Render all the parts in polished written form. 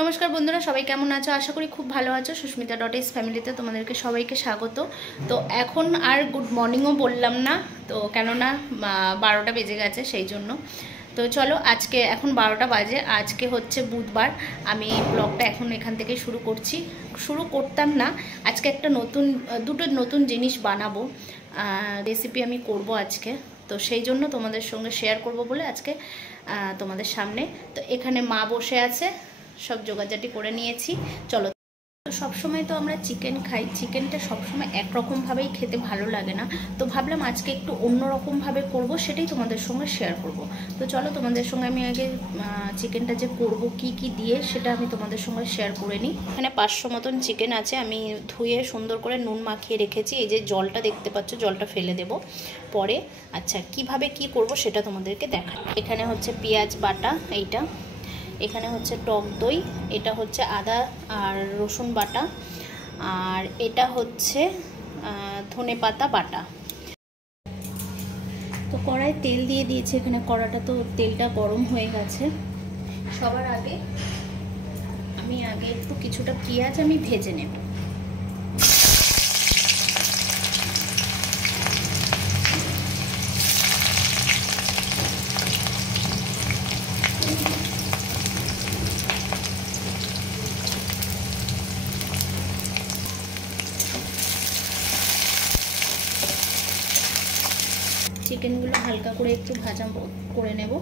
নমস্কার বন্ধুরা, সবাই কেমন আছো? আশা করি খুব ভালো আছো। সুস্মিতা ডট ফ্যামিলিতে তোমাদেরকে সবাইকে স্বাগত। তো এখন আর গুড মর্নিংও বললাম না, তো কেননা 12টা বেজে গেছে সেই জন্য। তো চলো, আজকে এখন 12টা বাজে, আজকে হচ্ছে বুধবার। আমি ব্লগটা এখন এখান থেকে শুরু করতাম না। আজকে একটা দুটো নতুন জিনিস বানাবো, রেসিপি আমি করব আজকে। তো সেই জন্য তোমাদের সঙ্গে শেয়ার করব বলে আজকে তোমাদের সামনে। তো এখানে মা বসে আছে, সব জোগাড়জাটি করে নিয়েছি। চলো, সবসময় তো আমরা চিকেন খাই, চিকেনটা সবসময় একরকমভাবেই খেতে ভালো লাগে না। তো ভাবলাম আজকে একটু অন্যরকমভাবে করব, সেটাই তোমাদের সঙ্গে শেয়ার করব। তো চলো, তোমাদের সঙ্গে আমি আগে চিকেনটা যে করব কি কি দিয়ে সেটা আমি তোমাদের সঙ্গে শেয়ার করে নিই। এখানে 500 মতন চিকেন আছে, আমি ধুয়ে সুন্দর করে নুন মাখিয়ে রেখেছি। এই যে জলটা দেখতে পাচ্ছ, জলটা ফেলে দেব পরে। আচ্ছা, কিভাবে কি করব সেটা তোমাদেরকে দেখাই। এখানে হচ্ছে পেঁয়াজ বাটা, এইটা এখানে হচ্ছে টক দই, এটা হচ্ছে আদা আর রসুন বাটা, আর এটা হচ্ছে ধনেপাতা বাটা। তো কড়াই তেল দিয়ে দিয়েছি, এখানে কড়াটা তো তেলটা গরম হয়ে গেছে। সবার আগে আমি একটু কিছুটা পেঁয়াজ আমি ভেজে নেব। চিকেনগুলো হালকা করে একটু ভাজা করে নেব।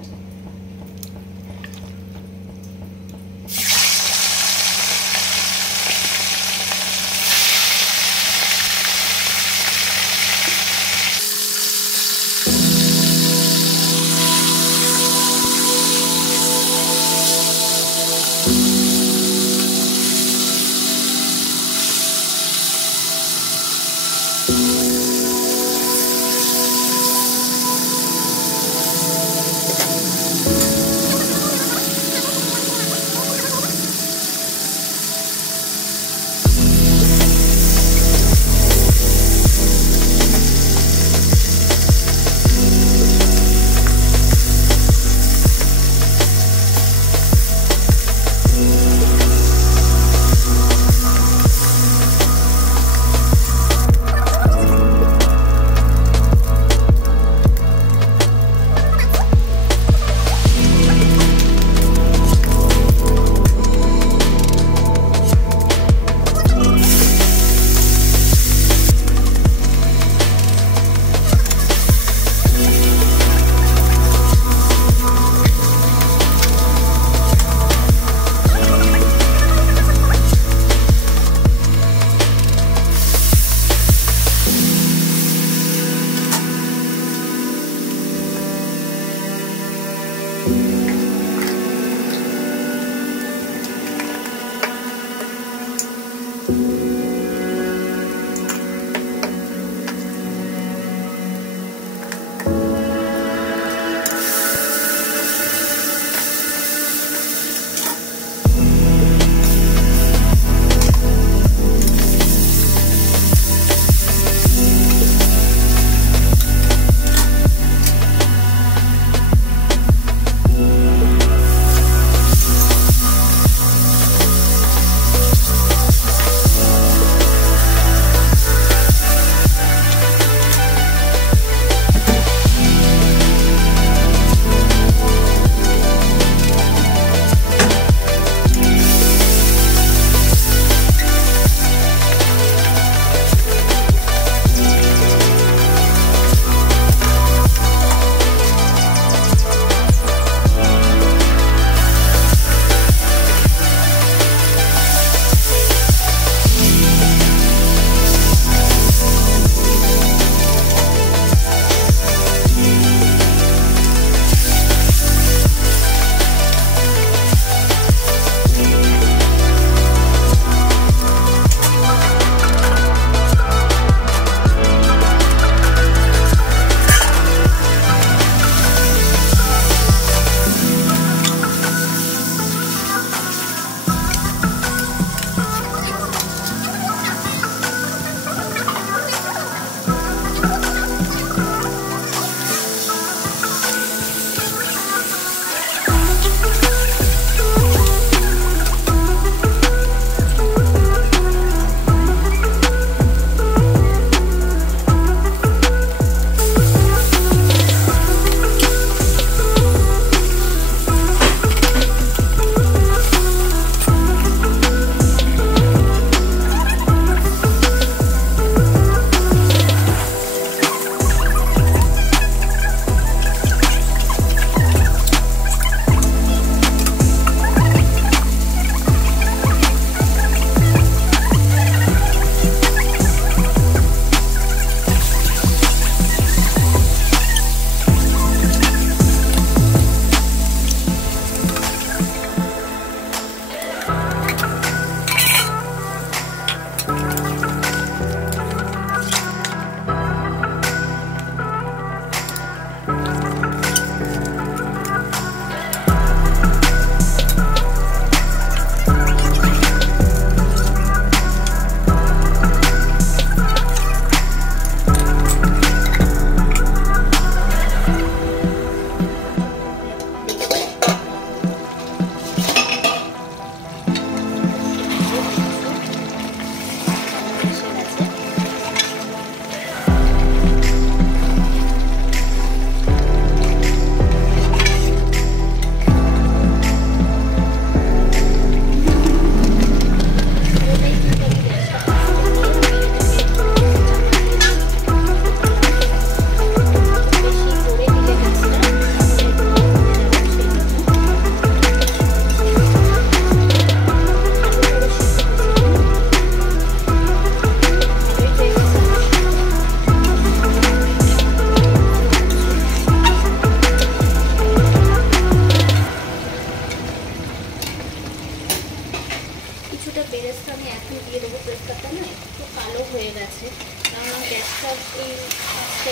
কিছুটা বেরেস্তা আমি এখন দিয়ে দেবো। বেরেস্তাটা না একটু কালো হয়ে গেছে, কারণ গ্যাসটা এই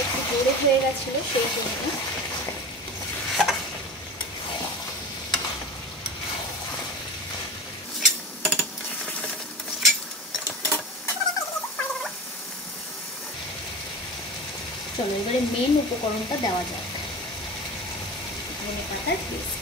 একটু জোরে হয়ে গেছিলো, সেই জন্য। চলো এবারে মেন উপকরণটা দেওয়া যাক, ধনেপাতার পেস্ট।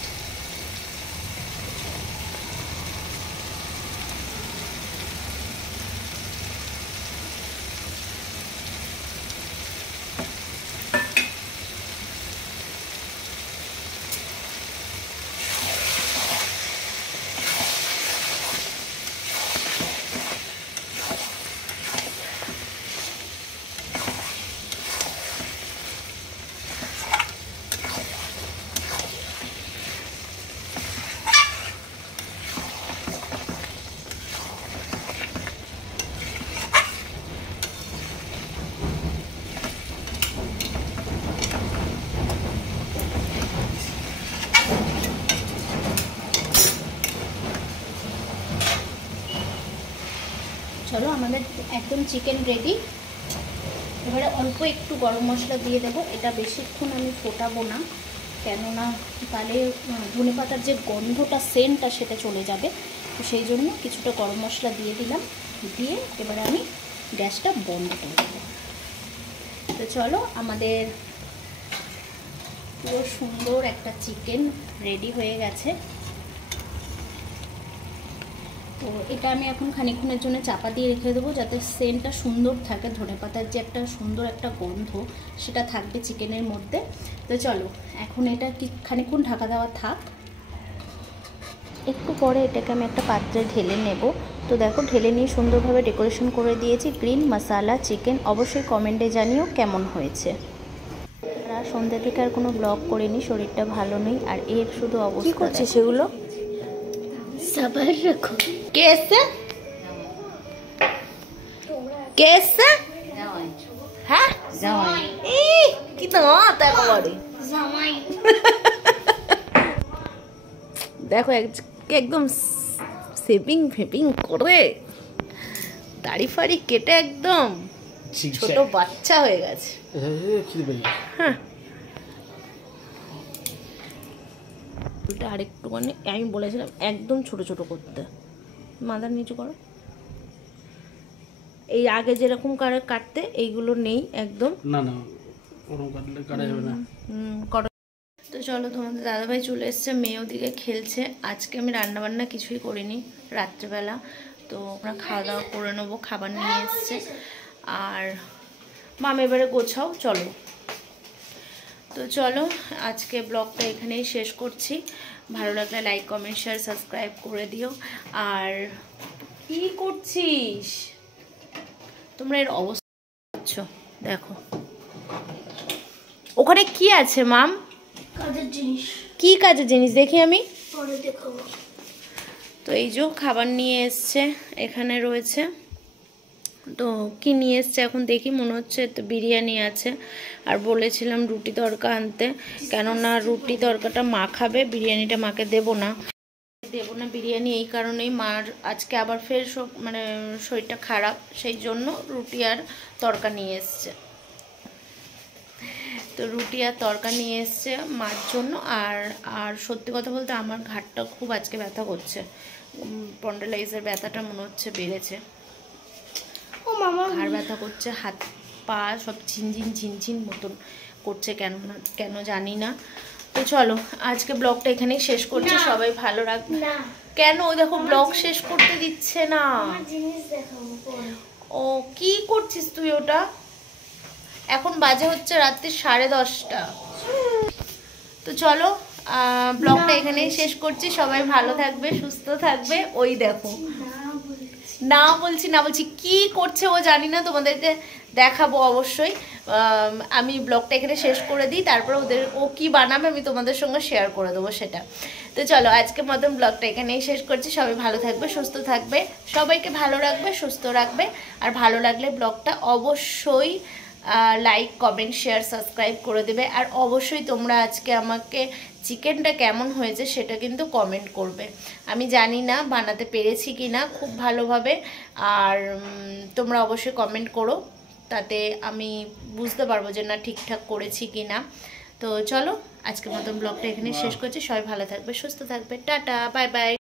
চলো আমাদের একদম চিকেন রেডি। এবারে অল্প একটু গরম মশলা দিয়ে দেবো। এটা বেশিক্ষণ আমি ফোটাবো না, কেননা তাহলে ধনেপাতার যে গন্ধটা, সেন্টটা সেটা চলে যাবে। তো সেই জন্য কিছুটা গরম মশলা দিয়ে দিলাম, দিয়ে এবারে আমি গ্যাসটা বন্ধ করে দেবো। তো চলো আমাদের পুরো সুন্দর একটা চিকেন রেডি হয়ে গেছে। তো এটা আমি এখন খানিকক্ষণের জন্য চাপা দিয়ে রেখে দেবো, যাতে সেন্টটা সুন্দর থাকে, ধনেপাতার যে একটা সুন্দর একটা গন্ধ সেটা থাকবে চিকেনের মধ্যে। তো চলো এখন এটা খানিকক্ষণ ঢাকা দেওয়া থাক। একটু পরে এটাকে আমি একটা পাত্রে ঢেলে নেব। তো দেখো ঢেলে নিয়ে সুন্দরভাবে ডেকোরেশন করে দিয়েছি গ্রিন মশালা চিকেন। অবশ্যই কমেন্টে জানিও কেমন হয়েছে। আর সন্ধ্যা থেকে আর কোনো ব্লগ করিনি, শরীরটা ভালো নেই, আর এর শুধু অবস্থা। কি করছে সেগুলো? সবার রাখো। কে এসছে? কে এসছে? হ্যাঁ জামাই। এই কি তো একেবারে জামাই। দেখো একদম সেভিং ফেপিং করে দাড়ি ফাড়ি কেটে একদম ছোট বাচ্চা হয়ে গেছে। হ্যাঁ আরেকটুখানি আমি বলেছিলাম একদম ছোট ছোট করতে। মাথা নিচু করো। এই আগে যেরকম কাটতে এইগুলো নেই একদম। না না ওরকম কাটলে কাটা যাবে না। তো চলো তোমাদের দাদাভাই চলে এসছে, মেয়ে ওদিকে খেলছে। আজকে আমি রান্নাবান্না কিছুই করিনি রাত্রেবেলা, তো আমরা খাওয়া দাওয়া করে নেবো। খাবার নিয়ে এসছে। আর মাম এবারে গোছাও চলো। তো চলো আজকে ব্লগটা এখানেই শেষ করছি। ভালো লাগলে লাইক কমেন্ট শেয়ার সাবস্ক্রাইব করে দিও। আর কি করছিস তোমরা? এর অবস্থা দেখো। ওখানে কি আছে মাম? কাজের জিনিস। কি কাজের জিনিস দেখি আমি পরে দেখাবো। তো এই যে খাবার নিয়ে এসছে, এখানে রয়েছে। তো কি নিয়ে এসছে এখন দেখি, মনে হচ্ছে তো বিরিয়ানি আছে। আর বলেছিলাম রুটি তড়কা আনতে, কেননা রুটি তড়কাটা মা খাবে, বিরিয়ানিটা মাকে দেবো না বিরিয়ানি। এই কারণেই মার আজকে আবার ফের মানে শরীরটা খারাপ, সেই জন্য রুটি আর তড়কা নিয়ে এসছে। তো রুটি আর তড়কা নিয়ে এসছে মার জন্য। আর সত্যি কথা বলতে আমার ঘাটটা খুব আজকে ব্যথা করছে, স্পন্ডালাইজের ব্যথাটা মনে হচ্ছে বেড়েছে। ও মামা ঘাড় ব্যথা করছে, হাত পা সব ঝিনঝিন মতন করছে, কেন জানি না। তো চলো আজকে ব্লগটা এখানেই শেষ করছি। সবাই ভালো রাখবে। কেন দেখো ব্লগ শেষ করতে দিচ্ছে না। ও কি করছিস তুই? ওটা এখন বাজে হচ্ছে রাত্রি 10:30। তো চলো ব্লগটা এখানেই শেষ করছি। সবাই ভালো থাকবে, সুস্থ থাকবে। ওই দেখো না বলছি কি করছে ও জানি না, তোমাদেরকে দেখাবো অবশ্যই। আমি ব্লগটা এখানে শেষ করে দিই, তারপর ও কি বানাবে আমি তোমাদের সঙ্গে শেয়ার করে দেবো সেটা। তো চলো আজকের মতন ব্লগটা এখানেই শেষ করছি। সবাই ভালো থাকবে, সুস্থ থাকবে, সবাইকে ভালো রাখবে, সুস্থ রাখবে। আর ভালো লাগলে ব্লগটা অবশ্যই লাইক কমেন্ট শেয়ার সাবস্ক্রাইব করে দেবে। আর অবশ্যই তোমরা আজকে আমাকে চিকেনটা কেমন হয়েছে সেটা কিন্তু কমেন্ট করবে। আমি জানি না বানাতে পেরেছি কি না খুব ভালোভাবে, আর তোমরা অবশ্যই কমেন্ট করো, তাতে আমি বুঝতে পারবো যে না ঠিকঠাক করেছি কি না। তো চলো আজকের মতন ব্লগটা এখানে শেষ করছি। সবাই ভালো থাকবে, সুস্থ থাকবে, টাটা, বাই বাই।